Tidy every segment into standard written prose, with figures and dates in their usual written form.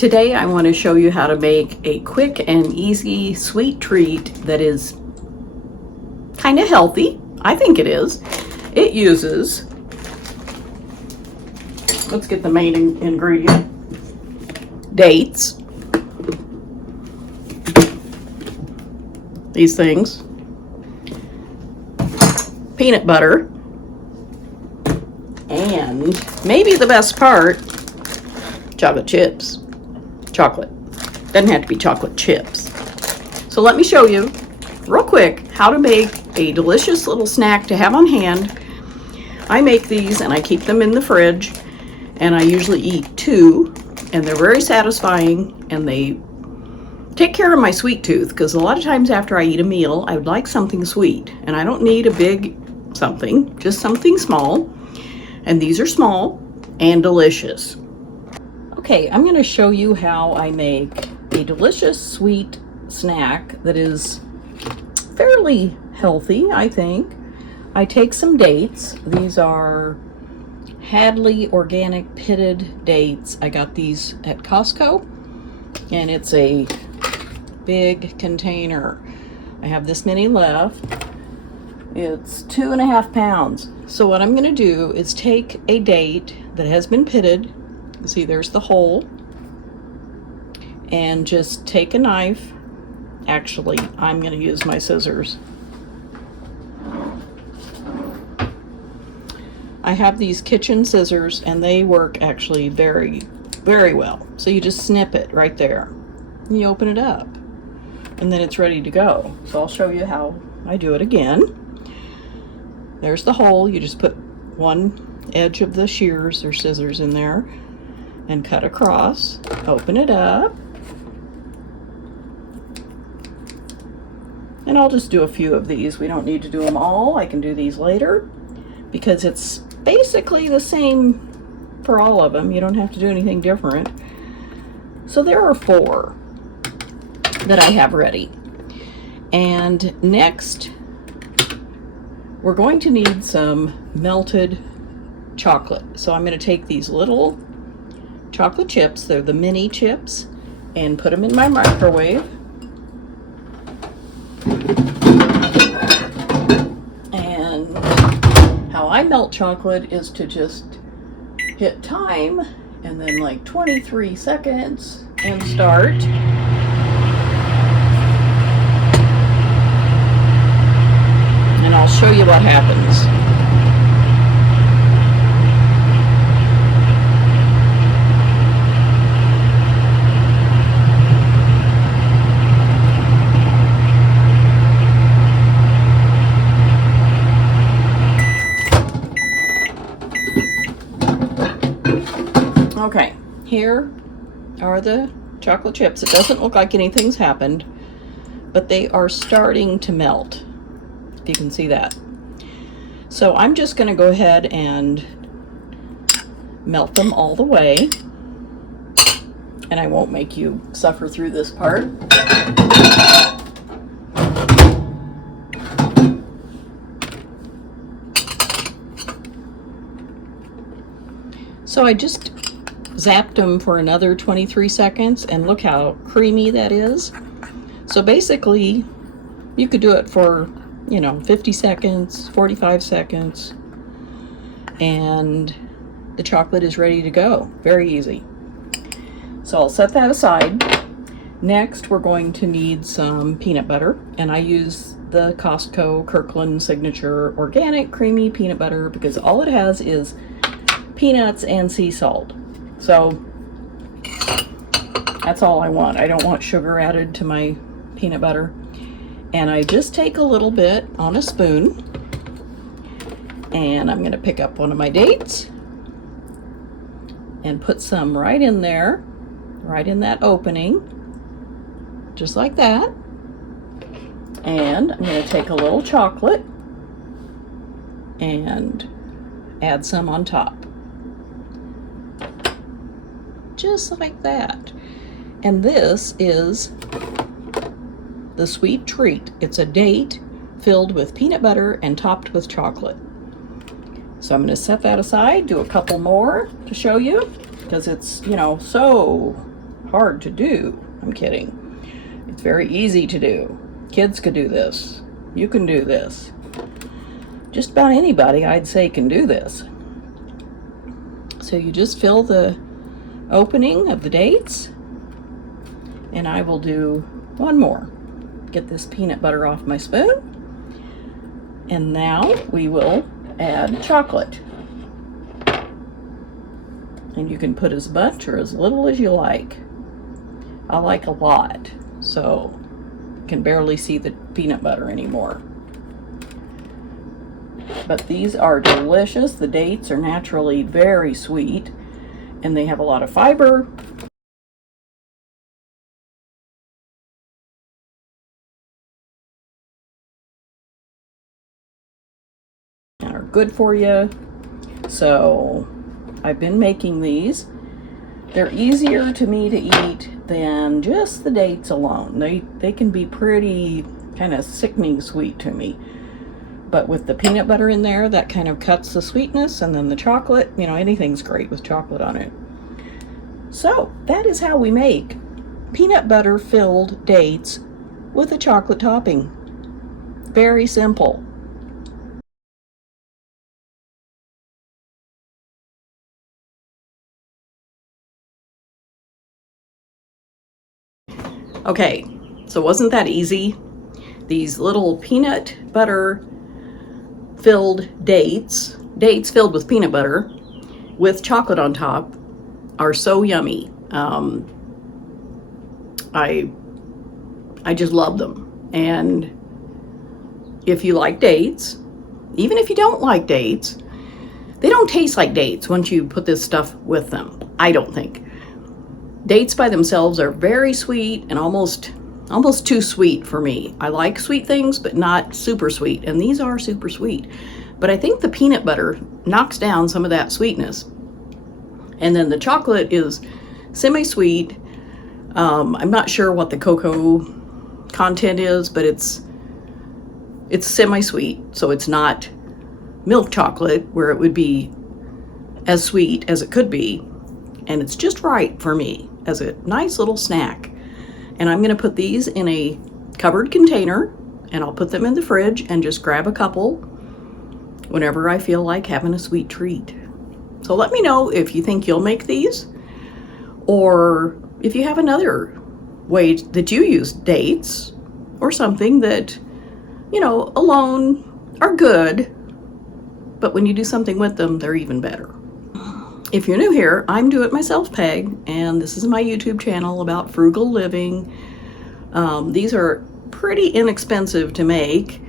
Today I want to show you how to make a quick and easy sweet treat that is kind of healthy. I think it is. It uses, let's get the main ingredient, dates, these things, peanut butter, and maybe the best part, chocolate chips. Chocolate. Doesn't have to be chocolate chips. So let me show you real quick how to make a delicious little snack to have on hand. I make these and I keep them in the fridge, and I usually eat 2, and they're very satisfying, and they take care of my sweet tooth, because a lot of times after I eat a meal I would like something sweet, and I don't need a big something, just something small, and these are small and delicious. Okay, I'm going to show you how I make a delicious sweet snack that is fairly healthy, I think. I take some dates. These are Hadley organic pitted dates. I got these at Costco, and it's a big container. I have this many left. It's 2.5 pounds. So what I'm going to do is take a date that has been pitted. See, there's the hole, and just take a knife. Actually, I'm going to use my scissors. I have these kitchen scissors, and they work actually very, very well. So you just snip it right there, and you open it up, and then it's ready to go. So I'll show you how I do it again. There's the hole. You just put one edge of the shears or scissors in there and cut across, open it up, and I'll just do a few of these. We don't need to do them all. I can do these later because it's basically the same for all of them. You don't have to do anything different. So there are 4 that I have ready. And next, we're going to need some melted chocolate. So I'm going to take these little chocolate chips, they're the mini chips, and put them in my microwave. And how I melt chocolate is to just hit time and then like 23 seconds and start. And I'll show you what happens. Okay, here are the chocolate chips. It doesn't look like anything's happened, but they are starting to melt, if you can see that. So I'm just going to go ahead and melt them all the way, and I won't make you suffer through this part. So I just zapped them for another 23 seconds, and look how creamy that is. So basically, you could do it for, 50 seconds, 45 seconds, and the chocolate is ready to go. Very easy. So I'll set that aside. Next, we're going to need some peanut butter, and I use the Costco Kirkland Signature Organic Creamy Peanut Butter because all it has is peanuts and sea salt. So that's all I want. I don't want sugar added to my peanut butter. And I just take a little bit on a spoon, and I'm going to pick up one of my dates and put some right in there, right in that opening, just like that. And I'm going to take a little chocolate and add some on top. Just like that. And this is the sweet treat. It's a date filled with peanut butter and topped with chocolate. So I'm going to set that aside, do a couple more to show you, because it's, you know, so hard to do. I'm kidding. It's very easy to do. Kids could do this. You can do this. Just about anybody, I'd say, can do this. So you just fill the opening of the dates, and I will do one more. Get this peanut butter off my spoon, and now we will add chocolate. And you can put as much or as little as you like. I like a lot, so you can barely see the peanut butter anymore. But these are delicious. The dates are naturally very sweet, and they have a lot of fiber. And are good for you. So I've been making these. They're easier to me to eat than just the dates alone. They can be pretty kind of sickening sweet to me. But with the peanut butter in there, that kind of cuts the sweetness, and then the chocolate, you know, anything's great with chocolate on it. So that is how we make peanut butter filled dates with a chocolate topping. Very simple. Okay, so wasn't that easy? These little peanut butter filled dates filled with peanut butter with chocolate on top are so yummy. I just love them. And if you like dates, even if you don't like dates, they don't taste like dates once you put this stuff with them, I don't think. Dates by themselves are very sweet and almost too sweet for me. I like sweet things, but not super sweet, and these are super sweet. But I think the peanut butter knocks down some of that sweetness. And then the chocolate is semi-sweet. I'm not sure what the cocoa content is, but it's semi-sweet, so it's not milk chocolate where it would be as sweet as it could be. And it's just right for me as a nice little snack. And I'm going to put these in a covered container, and I'll put them in the fridge and just grab a couple whenever I feel like having a sweet treat. So let me know if you think you'll make these, or if you have another way that you use dates or something that, you know, alone are good, but when you do something with them, they're even better. If you're new here, I'm Do It Myself Peg, and this is my YouTube channel about frugal living. These are pretty inexpensive to make,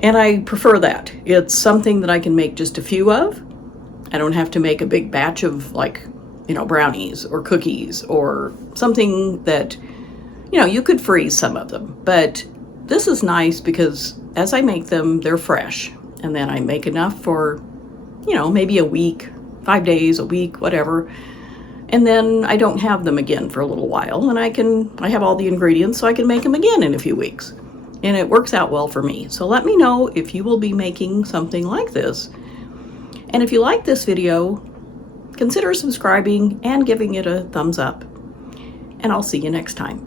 and I prefer that. It's something that I can make just a few of. I don't have to make a big batch of, like, you know, brownies or cookies or something that, you know, you could freeze some of them. But this is nice because as I make them, they're fresh, and then I make enough for, you know, maybe a week, 5 days, a week, whatever. And then I don't have them again for a little while, and I have all the ingredients, so I can make them again in a few weeks. And it works out well for me. So let me know if you will be making something like this. And if you like this video, consider subscribing and giving it a thumbs up. And I'll see you next time.